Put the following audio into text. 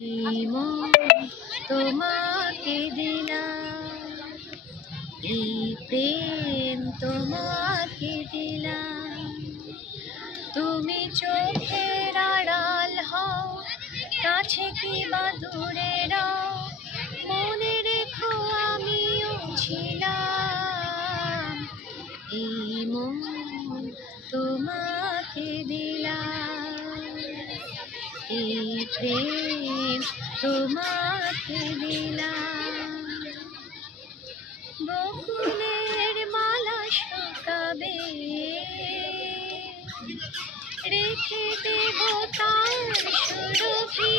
এই মন তোমাকে দিলাম, এই প্রেম তোমাকে দিলাম। তুমি চোখের আড়াল হও, কাছে কি বা দূরে রও, মনে রেখো আমিও ছিলাম। এই মন তোমাকে দিলাম, এই প্রেম তোমাকে দিলাম। বকুলের মালা শুকাবে, রেখে দেব তার সুরভি।